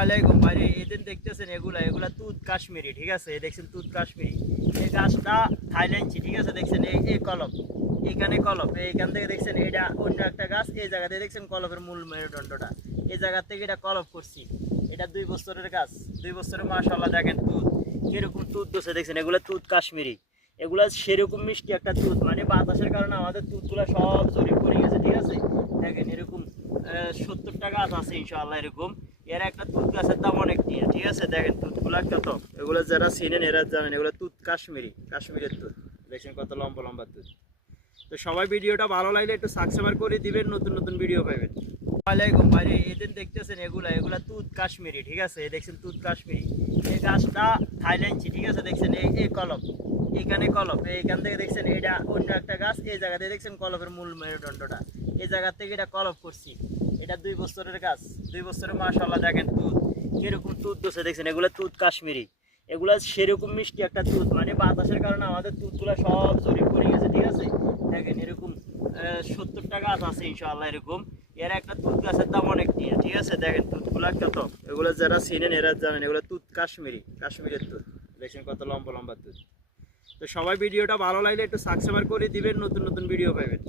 ওয়ালাইকুম ভাই, এদিন দেখতেছেন এগুলা এগুলা তুত কাশ্মীরি, ঠিক আছে? দেখছেন তুত কাশ্মীরি, এই গাছটা থাইল্যান্ডছি, ঠিক আছে? দেখছেন এই কলপ, এখানে কলপ, এইখান থেকে দেখছেন এটা অন্য একটা গাছ, এই জায়গাতে দেখছেন কলপের মূল মেরুদণ্ডটা, এই জায়গা থেকে এটা কলপ করছি। এটা 2 বছরের গাছ, 2 বছরে মাশাআল্লাহ দেখেন তুত কিরকম তুত দোষে, দেখছেন এগুলা তুত কাশ্মীরি, এগুলা সেরকম মিষ্টি একটা তুত, মানে বাতাসের কারণে আমাদের তুতগুলা সব জড়িয়ে পড়ে গেছে, ঠিক আছে? দেখেন এরকম 70টা গাছ আছে ইনশাআল্লাহ এরকম। এর একটা তুত গাছের দাম অনেক নিয়ে, ঠিক আছে? দেখেন তুতগুলা কত, এগুলো যারা চিনেন এরা জানেন, এগুলো তুত কাশ্মীরি, কাশ্মীরের তুত, দেখছেন কত লম্বা লম্বা তুত। তো সবাই ভিডিওটা ভালো লাগলে একটু সাবস্ক্রাইব করে দিবেন, নতুন নতুন ভিডিও পাবেন। ওয়ালাইকুম ভাই, এদিন দেখতেছেন এগুলা এগুলা তুত কাশ্মীরি, ঠিক আছে? দেখছেন তুত কাশ্মীরি, এই গাছটা থাইল্যান্ডছি, ঠিক আছে? দেখছেন এই কলপ, এখানে কলপ, এইখান থেকে দেখছেন এটা অন্য একটা গাছ, এই জায়গাতে দেখছেন কলপের মূল মেরুদণ্ডটা, এই জায়গা থেকে এটা কলপ করছি। এটা 2 বছরের গাছ, 2 বছরে মাশাআল্লাহ দেখেন তুত কিরকম তুত দোষে, দেখছেন এগুলো তুত কাশ্মীরি, এগুলা সেরকম মিষ্টি একটা তুত, মানে বাতাসের কারণে আমাদের তুতগুলা সব জড়িয়ে পড়ে গেছে, ঠিক আছে? দেখেন এরকম 70টা গাছ আছে ইনশাআল্লাহ এরকম। এর একটা তুত গাছের দাম অনেক নিয়ে, ঠিক আছে? দেখেন তুতগুলা কত, এগুলো যারা চিনেন এরা জানেন, এগুলো তুত কাশ্মীরি, কাশ্মীরের তুত, দেখছেন কত লম্বা লম্বা তুত। তো সবাই ভিডিওটা ভালো লাগলে একটু সাবস্ক্রাইব করে দিবেন, নতুন নতুন ভিডিও পাবেন।